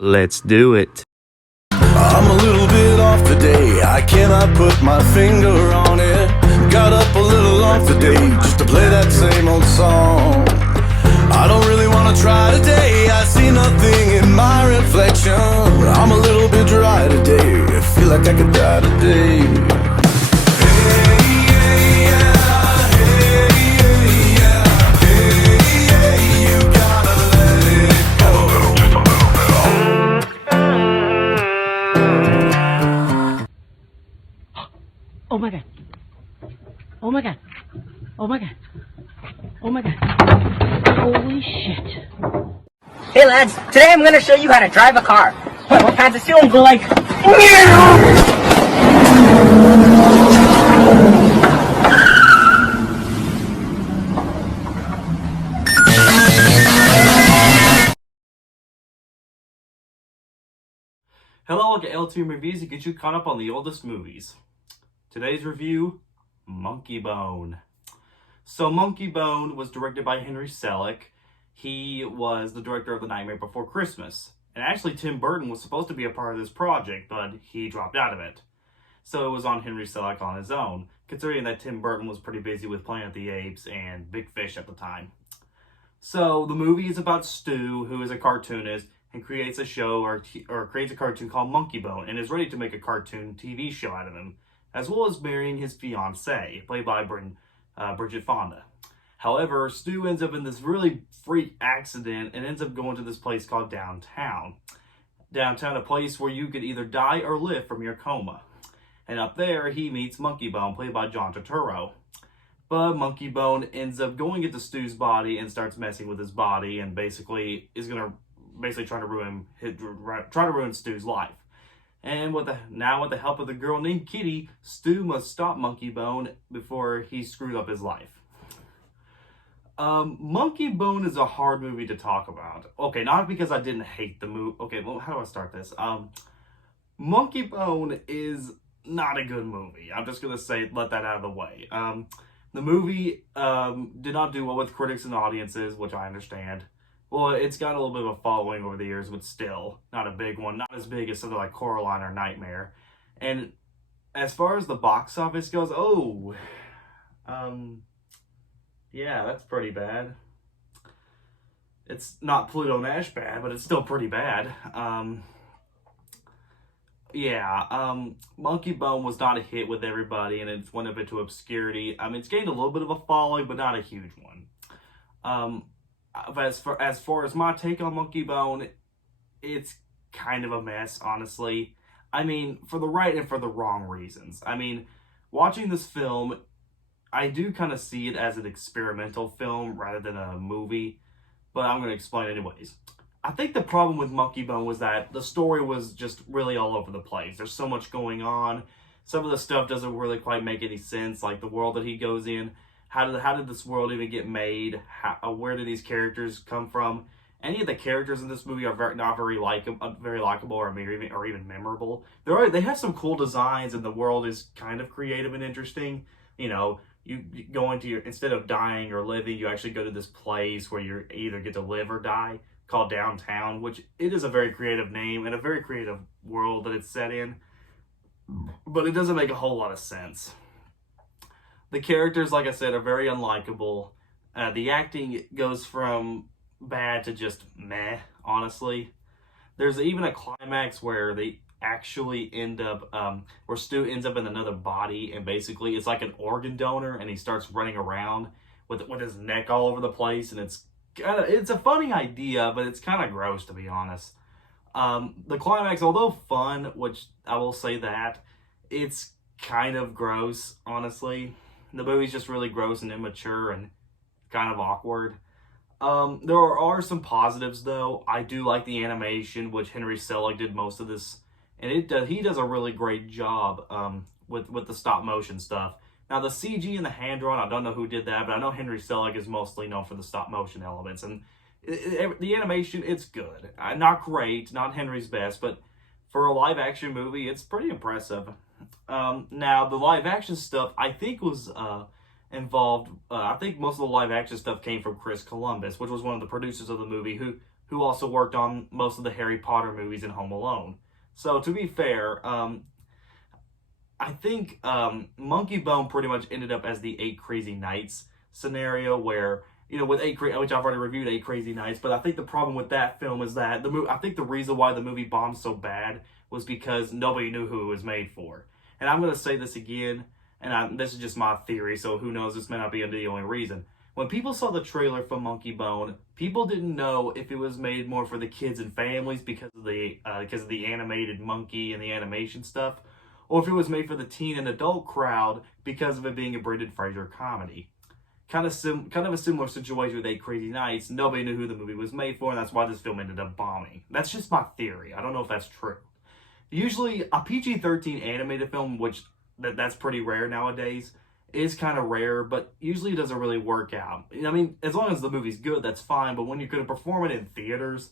Let's do it. I'm a little bit off today, I cannot put my finger on it. Got up a little off today, just to play that same old song. I don't really want to try today, I see nothing in my reflection. I'm a little bit dry today, I feel like I could die today. Oh my god. Oh my god. Oh my god. Oh my god. Holy shit. Hey lads, today I'm gonna show you how to drive a car. What kinds of ceiling go like... Hello, look at LTM reviews to get you caught up on the oldest movies. Today's review, Monkeybone. So Monkeybone was directed by Henry Selick. He was the director of The Nightmare Before Christmas. And actually Tim Burton was supposed to be a part of this project, but he dropped out of it. So it was on Henry Selick on his own, considering that Tim Burton was pretty busy with Planet of the Apes and Big Fish at the time. So the movie is about Stu, who is a cartoonist, and creates a show or creates a cartoon called Monkeybone, and is ready to make a cartoon TV show out of him, as well as marrying his fiancée, played by Bridget Fonda. However, Stu ends up in this really freak accident and ends up going to this place called Downtown. Downtown, a place where you could either die or live from your coma. And up there, he meets Monkeybone, played by John Turturro. But Monkeybone ends up going into Stu's body and starts messing with his body, and basically is going to trying to ruin Stu's life. And with the help of the girl named Kitty, Stu must stop Monkeybone before he screws up his life. Monkeybone is a hard movie to talk about. Okay, not because I didn't hate the movie. Okay, well, how do I start this? Monkeybone is not a good movie. I'm just gonna let that out of the way. The movie did not do well with critics and audiences, which I understand. Well, it's got a little bit of a following over the years, but still, not a big one. Not as big as something like Coraline or Nightmare. And as far as the box office goes, yeah, that's pretty bad. It's not Pluto Nash bad, but it's still pretty bad. Monkeybone was not a hit with everybody, and it's went up into obscurity. It's gained a little bit of a following, but not a huge one. But as far as my take on Monkeybone, it's kind of a mess, honestly. For the right and for the wrong reasons. Watching this film, I do kind of see it as an experimental film rather than a movie, but I'm going to explain anyways. I think the problem with Monkeybone was that the story was just really all over the place. There's so much going on. Some of the stuff doesn't really quite make any sense, like the world that he goes in. How did this world even get made? Where do these characters come from? Any of the characters in this movie are not very likable or even memorable. They have some cool designs, and the world is kind of creative and interesting. You go into instead of dying or living, you actually go to this place where you either get to live or die, called Downtown, which it is a very creative name and a very creative world that it's set in. But it doesn't make a whole lot of sense. The characters, like I said, are very unlikable. The acting goes from bad to just meh, honestly. There's even a climax where they actually end up, where Stu ends up in another body, and basically it's like an organ donor, and he starts running around with his neck all over the place, and it's a funny idea, but it's kind of gross, to be honest. The climax, although fun, which I will say that, it's kind of gross, honestly. The movie's just really gross and immature and kind of awkward. There are some positives, though. I do like the animation, which Henry Selick did most of this, and he does a really great job with the stop motion stuff. Now, the CG and the hand-drawn, I don't know who did that, but I know Henry Selick is mostly known for the stop motion elements, and the animation, it's good. Not great, not Henry's best, but for a live-action movie, it's pretty impressive. Now, the live-action stuff, I think, was involved. I think most of the live-action stuff came from Chris Columbus, which was one of the producers of the movie, who who also worked on most of the Harry Potter movies and Home Alone. So to be fair, I think Monkeybone pretty much ended up as the Eight Crazy Nights scenario, where, you know, with which I've already reviewed, Eight Crazy Nights. But I think the problem with that film is that I think the reason why the movie bombed so bad was because nobody knew who it was made for. And I'm gonna say this again, and this is just my theory, so who knows? This may not be the only reason. When people saw the trailer for Monkeybone, people didn't know if it was made more for the kids and families because of the animated monkey and the animation stuff, or if it was made for the teen and adult crowd because of it being a Brendan Fraser comedy. Kind of a similar situation with Eight Crazy Nights. Nobody knew who the movie was made for, and that's why this film ended up bombing. That's just my theory. I don't know if that's true. Usually, a PG-13 animated film, which that's pretty rare nowadays, is kind of rare, but usually it doesn't really work out. I mean, as long as the movie's good, that's fine, but when you're going to perform it in theaters,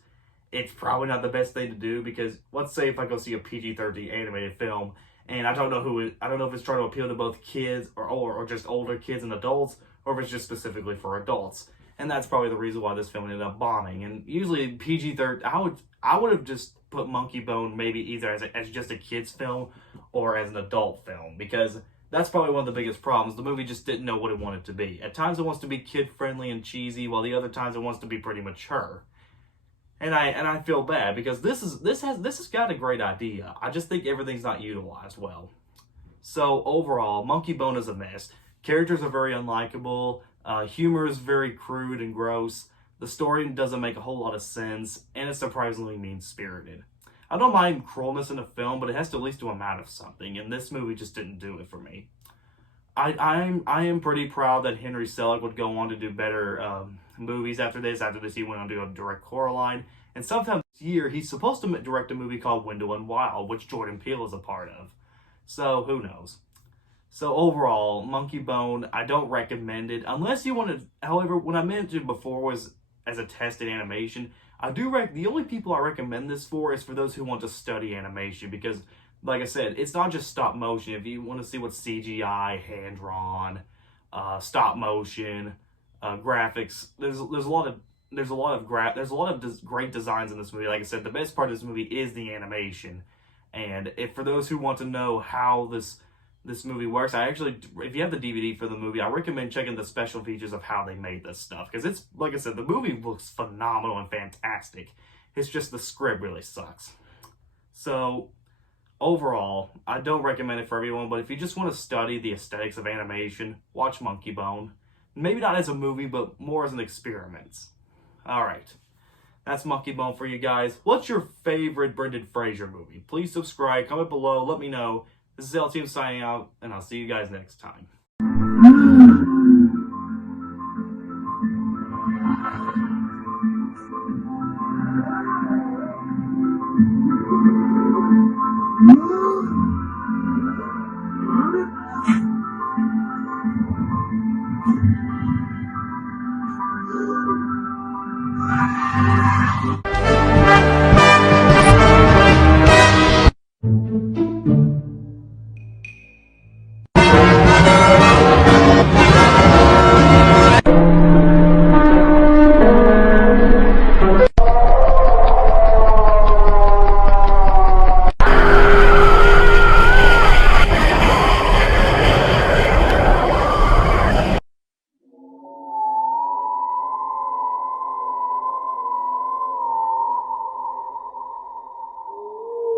it's probably not the best thing to do, because let's say if I go see a PG-13 animated film, and I don't know if it's trying to appeal to both kids or just older kids and adults, or if it's just specifically for adults. And that's probably the reason why this film ended up bombing. And usually PG-13, I would have just put Monkeybone maybe either as just a kid's film or as an adult film, because that's probably one of the biggest problems. The movie just didn't know what it wanted to be. At times it wants to be kid-friendly and cheesy, while the other times it wants to be pretty mature. And I feel bad, because this has got a great idea. I just think everything's not utilized well. So overall, Monkeybone is a mess. Characters are very unlikable. Humor is very crude and gross. The story doesn't make a whole lot of sense, and it's surprisingly mean-spirited. I don't mind cruelness in a film, but it has to at least do amount of something, and this movie just didn't do it for me. I am pretty proud that Henry Selick would go on to do better movies after this. After this, he went on to direct Coraline, and sometime this year, he's supposed to direct a movie called Wendell and Wild, which Jordan Peele is a part of. So, who knows? So overall, Monkeybone, I don't recommend it unless you want to. However, what I mentioned before was as a tested animation. The only people I recommend this for is for those who want to study animation, because, like I said, it's not just stop motion. If you want to see what CGI, hand drawn, stop motion, graphics, there's a lot of great designs in this movie. Like I said, the best part of this movie is the animation, and for those who want to know how this movie works, if you have the DVD for the movie, I recommend checking the special features of how they made this stuff, because it's, like I said, the movie looks phenomenal and fantastic. It's just the script really sucks. So overall, I don't recommend it for everyone, but if you just want to study the aesthetics of animation, watch Monkeybone. Maybe not as a movie, but more as an experiment. Alright, that's Monkeybone for you guys. What's your favorite Brendan Fraser movie? Please subscribe, comment below, let me know. This is LTM signing out, and I'll see you guys next time.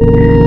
You